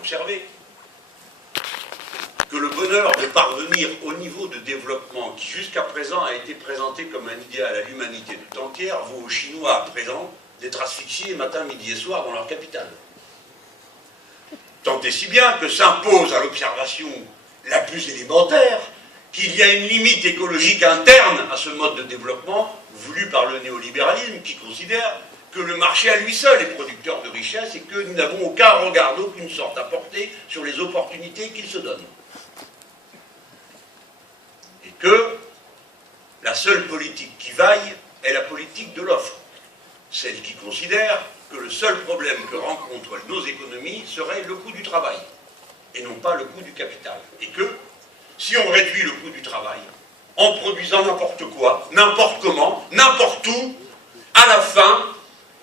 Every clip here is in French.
observer que le bonheur de parvenir au niveau de développement qui jusqu'à présent a été présenté comme un idéal à l'humanité tout entière vaut aux Chinois à présent d'être asphyxiés matin, midi et soir dans leur capitale. Tant et si bien que s'impose à l'observation la plus élémentaire qu'il y a une limite écologique interne à ce mode de développement voulu par le néolibéralisme qui considère que le marché à lui seul est producteur de richesse et que nous n'avons aucun regard d'aucune sorte à porter sur les opportunités qu'il se donne. Et que la seule politique qui vaille est la politique de l'offre, celle qui considère que le seul problème que rencontrent nos économies serait le coût du travail, et non pas le coût du capital. Et que, si on réduit le coût du travail, en produisant n'importe quoi, n'importe comment, n'importe où, à la fin,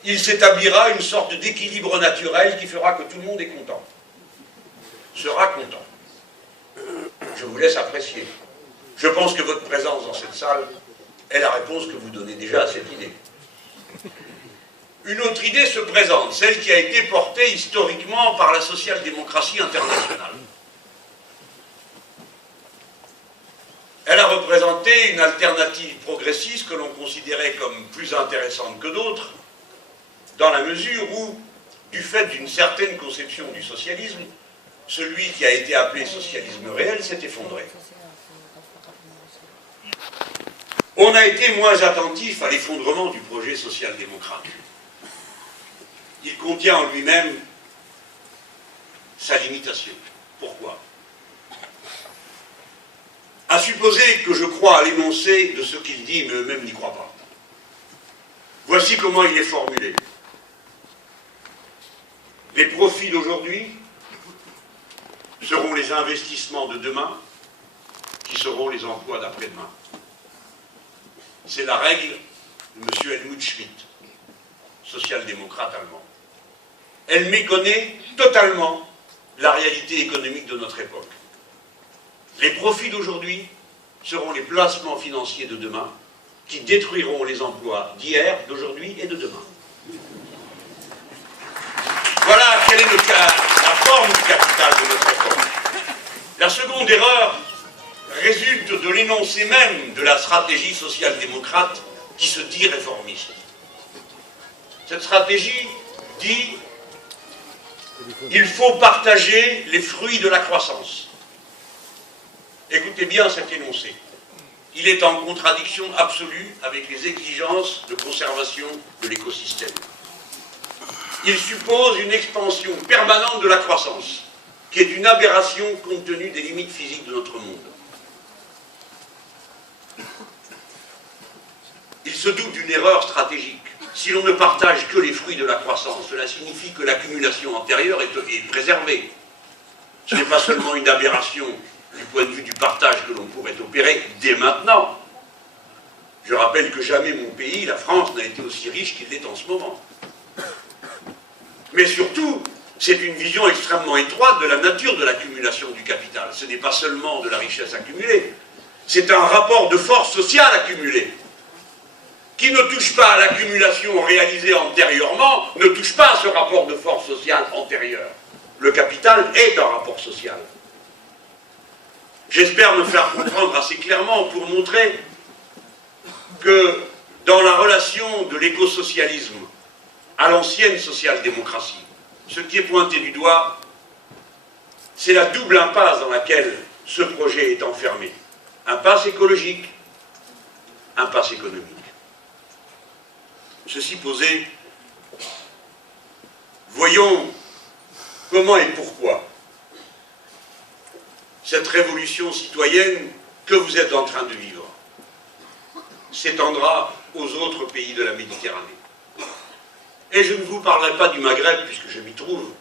il s'établira une sorte d'équilibre naturel qui fera que tout le monde est content, sera content. Je vous laisse apprécier. Je pense que votre présence dans cette salle est la réponse que vous donnez déjà à cette idée. Une autre idée se présente, celle qui a été portée historiquement par la social-démocratie internationale. Elle a représenté une alternative progressiste que l'on considérait comme plus intéressante que d'autres, dans la mesure où, du fait d'une certaine conception du socialisme, celui qui a été appelé socialisme réel s'est effondré. On a été moins attentif à l'effondrement du projet social-démocrate. Il contient en lui-même sa limitation. Pourquoi? À supposer que je crois à l'énoncé de ce qu'il dit, mais eux-mêmes n'y croient pas. Voici comment il est formulé. Les profits d'aujourd'hui seront les investissements de demain, qui seront les emplois d'après-demain. C'est la règle de M. Helmut Schmidt, social-démocrate allemand. Elle méconnaît totalement la réalité économique de notre époque. Les profits d'aujourd'hui seront les placements financiers de demain qui détruiront les emplois d'hier, d'aujourd'hui et de demain. Voilà quelle est la forme du capital de notre époque. La seconde erreur résulte de l'énoncé même de la stratégie social-démocrate qui se dit réformiste. Cette stratégie dit il faut partager les fruits de la croissance. Écoutez bien cet énoncé. Il est en contradiction absolue avec les exigences de conservation de l'écosystème. Il suppose une expansion permanente de la croissance, qui est une aberration compte tenu des limites physiques de notre monde. Il se doute d'une erreur stratégique. Si l'on ne partage que les fruits de la croissance, cela signifie que l'accumulation antérieure est préservée. Ce n'est pas seulement une aberration du point de vue du partage que l'on pourrait opérer dès maintenant. Je rappelle que jamais mon pays, la France, n'a été aussi riche qu'il l'est en ce moment. Mais surtout, c'est une vision extrêmement étroite de la nature de l'accumulation du capital. Ce n'est pas seulement de la richesse accumulée, c'est un rapport de force sociale accumulé, qui ne touche pas à l'accumulation réalisée antérieurement, ne touche pas à ce rapport de force sociale antérieur. Le capital est un rapport social. J'espère me faire comprendre assez clairement pour montrer que dans la relation de l'écosocialisme à l'ancienne social-démocratie, ce qui est pointé du doigt, c'est la double impasse dans laquelle ce projet est enfermé. Impasse écologique, impasse économique. Ceci posé, voyons comment et pourquoi cette révolution citoyenne que vous êtes en train de vivre s'étendra aux autres pays de la Méditerranée. Et je ne vous parlerai pas du Maghreb, puisque je m'y trouve,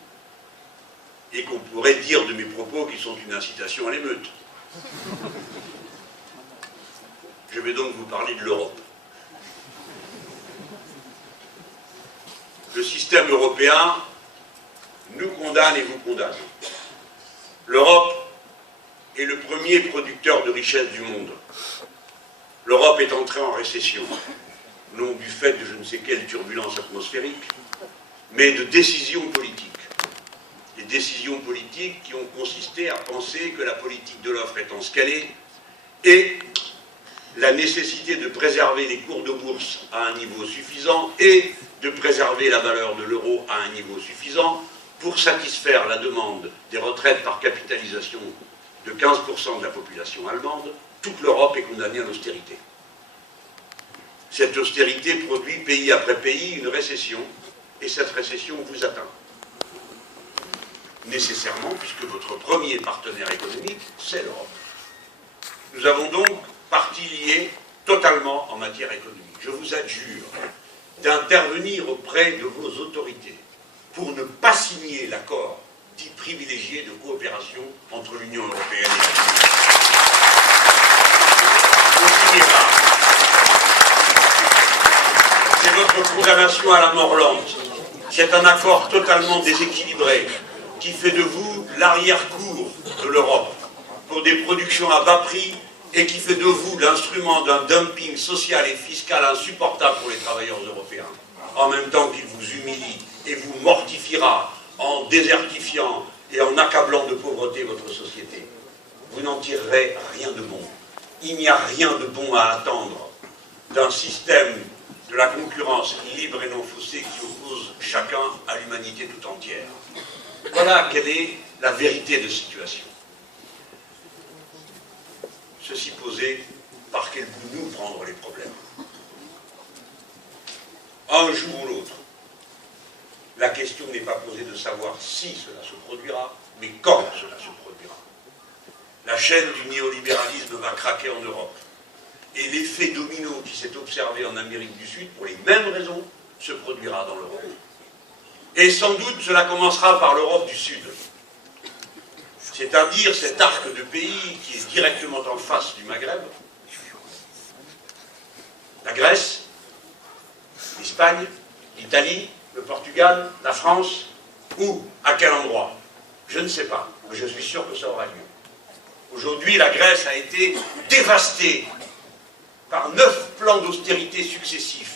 et qu'on pourrait dire de mes propos qu'ils sont une incitation à l'émeute. Je vais donc vous parler de l'Europe. Le système européen nous condamne et vous condamne. L'Europe est le premier producteur de richesse du monde. L'Europe est entrée en récession, non du fait de je ne sais quelle turbulence atmosphérique, mais de décisions politiques. Les décisions politiques politiques qui ont consisté à penser que la politique de l'offre étant ce qu'elle est, et la nécessité de préserver les cours de bourse à un niveau suffisant et de préserver la valeur de l'euro à un niveau suffisant pour satisfaire la demande des retraites par capitalisation de 15% de la population allemande, toute l'Europe est condamnée à l'austérité. Cette austérité produit pays après pays une récession, et cette récession vous atteint. Nécessairement, puisque votre premier partenaire économique, c'est l'Europe. Nous avons donc partie liée totalement en matière économique. Je vous adjure d'intervenir auprès de vos autorités pour ne pas signer l'accord dit privilégié de coopération entre l'Union européenne et l'Afrique. On ne signez pas. C'est votre condamnation à la mort lente. C'est un accord totalement déséquilibré qui fait de vous l'arrière-cour de l'Europe pour des productions à bas prix et qui fait de vous l'instrument d'un dumping social et fiscal insupportable pour les travailleurs européens, en même temps qu'il vous humilie et vous mortifiera en désertifiant et en accablant de pauvreté votre société. Vous n'en tirerez rien de bon. Il n'y a rien de bon à attendre d'un système de la concurrence libre et non faussée qui oppose chacun à l'humanité tout entière. Voilà quelle est la vérité de situation. Ceci posé, par quel bout nous prendre les problèmes? Un jour ou l'autre, la question n'est pas posée de savoir si cela se produira, mais quand cela se produira. La chaîne du néolibéralisme va craquer en Europe. Et l'effet domino qui s'est observé en Amérique du Sud, pour les mêmes raisons, se produira dans l'Europe. Et sans doute cela commencera par l'Europe du Sud. C'est-à-dire cet arc de pays qui est directement en face du Maghreb, la Grèce, l'Espagne, l'Italie, le Portugal, la France, où, à quel endroit? Je ne sais pas, mais je suis sûr que ça aura lieu. Aujourd'hui, la Grèce a été dévastée par 9 plans d'austérité successifs.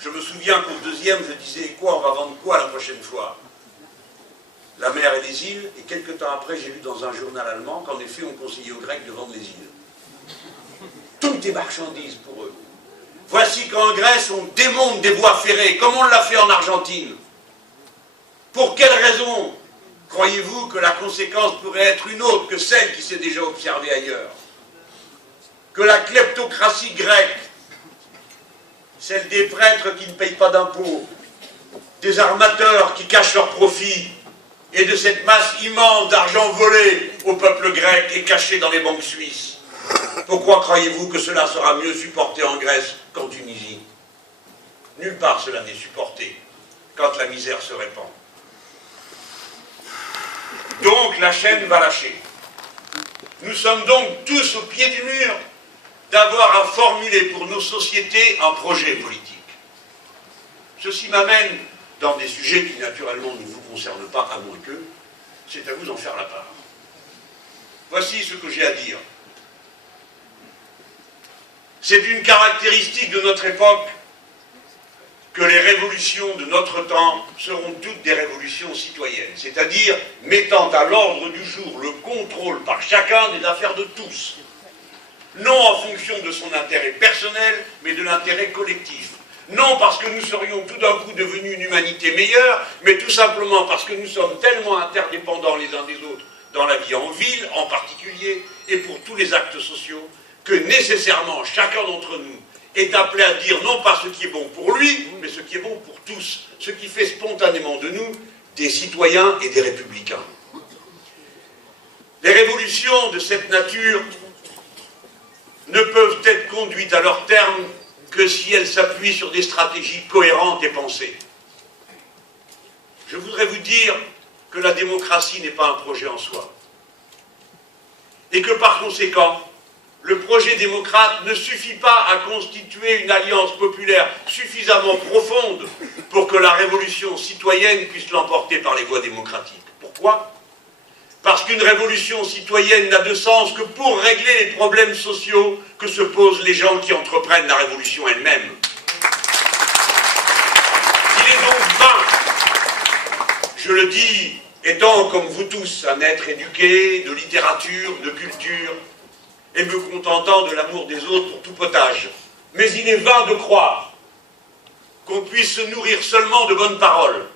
Je me souviens qu'au deuxième, je disais quoi, on va vendre quoi la prochaine fois? La mer et les îles, et quelques temps après, j'ai lu dans un journal allemand qu'en effet, on conseillait aux Grecs de vendre les îles. Tout est marchandise pour eux. Voici qu'en Grèce, on démonte des voies ferrées, comme on l'a fait en Argentine. Pour quelle raison croyez-vous que la conséquence pourrait être une autre que celle qui s'est déjà observée ailleurs? Que la kleptocratie grecque, celle des prêtres qui ne payent pas d'impôts, des armateurs qui cachent leurs profits, et de cette masse immense d'argent volé au peuple grec et caché dans les banques suisses. Pourquoi croyez-vous que cela sera mieux supporté en Grèce qu'en Tunisie? Nulle part cela n'est supporté quand la misère se répand. Donc la chaîne va lâcher. Nous sommes donc tous au pied du mur d'avoir à formuler pour nos sociétés un projet politique. Ceci m'amène dans des sujets qui naturellement ne vous concernent pas, à moins que, c'est à vous d'en faire la part. Voici ce que j'ai à dire. C'est une caractéristique de notre époque que les révolutions de notre temps seront toutes des révolutions citoyennes, c'est-à-dire mettant à l'ordre du jour le contrôle par chacun des affaires de tous, non en fonction de son intérêt personnel, mais de l'intérêt collectif. Non parce que nous serions tout d'un coup devenus une humanité meilleure, mais tout simplement parce que nous sommes tellement interdépendants les uns des autres dans la vie en ville en particulier, et pour tous les actes sociaux, que nécessairement chacun d'entre nous est appelé à dire non pas ce qui est bon pour lui, mais ce qui est bon pour tous, ce qui fait spontanément de nous des citoyens et des républicains. Les révolutions de cette nature ne peuvent être conduites à leur terme que si elles s'appuient sur des stratégies cohérentes et pensées. Je voudrais vous dire que la démocratie n'est pas un projet en soi. Et que par conséquent, le projet démocrate ne suffit pas à constituer une alliance populaire suffisamment profonde pour que la révolution citoyenne puisse l'emporter par les voies démocratiques. Pourquoi? Parce qu'une révolution citoyenne n'a de sens que pour régler les problèmes sociaux que se posent les gens qui entreprennent la révolution elle-même. Il est donc vain, je le dis étant comme vous tous un être éduqué, de littérature, de culture, et me contentant de l'amour des autres pour tout potage. Mais il est vain de croire qu'on puisse se nourrir seulement de bonnes paroles.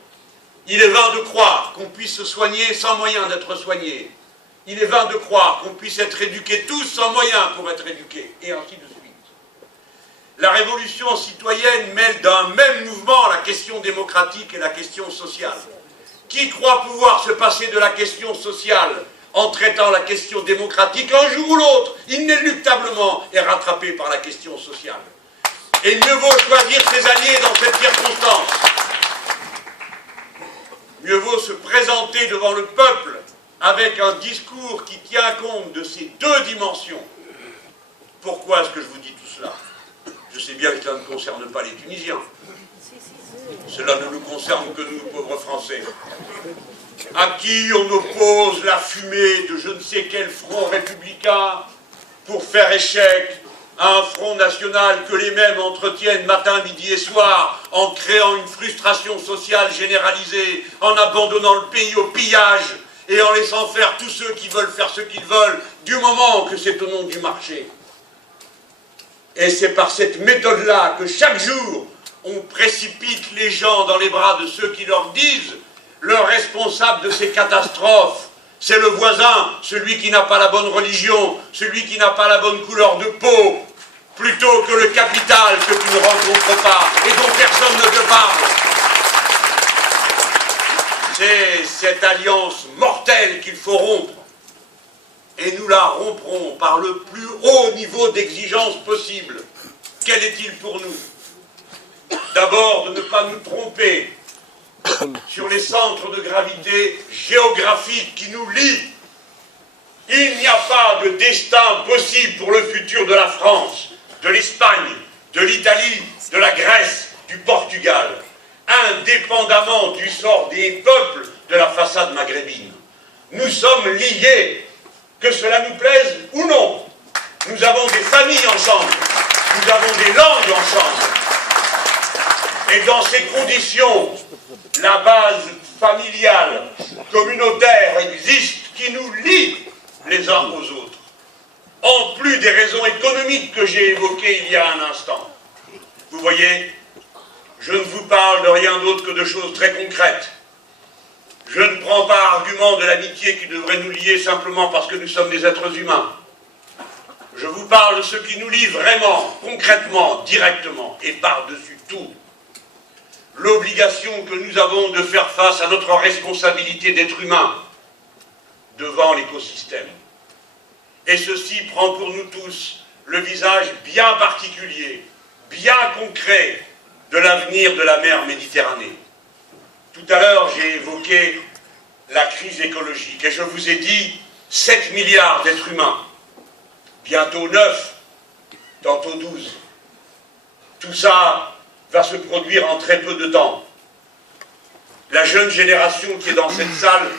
Il est vain de croire qu'on puisse se soigner sans moyen d'être soigné. Il est vain de croire qu'on puisse être éduqués tous sans moyen pour être éduqués, et ainsi de suite. La révolution citoyenne mêle d'un même mouvement la question démocratique et la question sociale. Qui croit pouvoir se passer de la question sociale en traitant la question démocratique, un jour ou l'autre, inéluctablement est rattrapé par la question sociale. Et mieux vaut choisir ses alliés dans cette circonstance. Mieux vaut se présenter devant le peuple avec un discours qui tient compte de ces deux dimensions. Pourquoi est-ce que je vous dis tout cela? Je sais bien que cela ne concerne pas les Tunisiens. Cela ne nous concerne que nous, pauvres Français, à qui on oppose la fumée de je ne sais quel front républicain pour faire échec à un front national que les mêmes entretiennent matin, midi et soir, en créant une frustration sociale généralisée, en abandonnant le pays au pillage et en laissant faire tous ceux qui veulent faire ce qu'ils veulent, du moment que c'est au nom du marché. Et c'est par cette méthode-là que chaque jour, on précipite les gens dans les bras de ceux qui leur disent le responsable de ces catastrophes, c'est le voisin, celui qui n'a pas la bonne religion, celui qui n'a pas la bonne couleur de peau, plutôt que le capital que tu ne rencontres pas et dont personne ne te parle. C'est cette alliance mortelle qu'il faut rompre. Et nous la romprons par le plus haut niveau d'exigence possible. Quel est-il pour nous? D'abord, de ne pas nous tromper sur les centres de gravité géographiques qui nous lient. Il n'y a pas de destin possible pour le futur de la France, de l'Espagne, de l'Italie, de la Grèce, du Portugal, indépendamment du sort des peuples de la façade maghrébine. Nous sommes liés, que cela nous plaise ou non. Nous avons des familles ensemble, nous avons des langues ensemble. Et dans ces conditions, la base familiale, communautaire existe qui nous lie les uns aux autres. En plus des raisons économiques que j'ai évoquées il y a un instant. Vous voyez, je ne vous parle de rien d'autre que de choses très concrètes. Je ne prends pas argument de l'amitié qui devrait nous lier simplement parce que nous sommes des êtres humains. Je vous parle de ce qui nous lie vraiment, concrètement, directement, et par-dessus tout. L'obligation que nous avons de faire face à notre responsabilité d'être humain devant l'écosystème. Et ceci prend pour nous tous le visage bien particulier, bien concret de l'avenir de la mer Méditerranée. Tout à l'heure, j'ai évoqué la crise écologique et je vous ai dit 7 milliards d'êtres humains, bientôt 9, tantôt 12. Tout ça va se produire en très peu de temps. La jeune génération qui est dans cette salle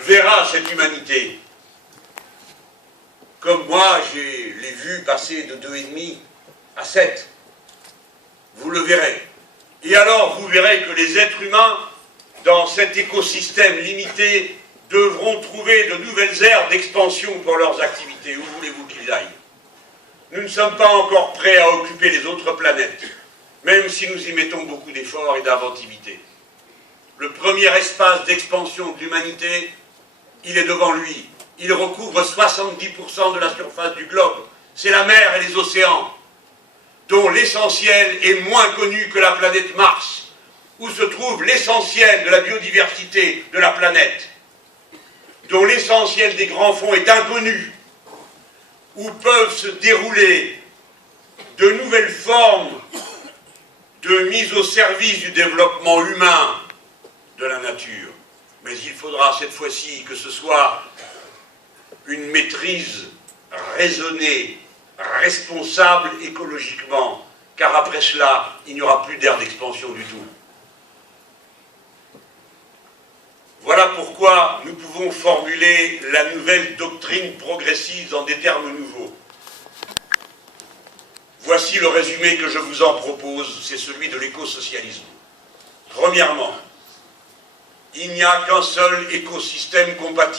verra cette humanité. Comme moi, je l'ai vu passer de 2,5 à 7. Vous le verrez. Et alors, vous verrez que les êtres humains, dans cet écosystème limité, devront trouver de nouvelles aires d'expansion pour leurs activités. Où voulez-vous qu'ils aillent? Nous ne sommes pas encore prêts à occuper les autres planètes, même si nous y mettons beaucoup d'efforts et d'inventivité. Le premier espace d'expansion de l'humanité, il est devant lui. Il recouvre 70% de la surface du globe. C'est la mer et les océans, dont l'essentiel est moins connu que la planète Mars, où se trouve l'essentiel de la biodiversité de la planète, dont l'essentiel des grands fonds est inconnu, où peuvent se dérouler de nouvelles formes de mise au service du développement humain de la nature. Mais il faudra cette fois-ci que ce soit une maîtrise raisonnée, responsable écologiquement, car après cela, il n'y aura plus d'aire d'expansion du tout. Voilà pourquoi nous pouvons formuler la nouvelle doctrine progressiste en des termes nouveaux. Voici le résumé que je vous en propose, c'est celui de l'écosocialisme. Premièrement, Il n'y a qu'un seul écosystème compatible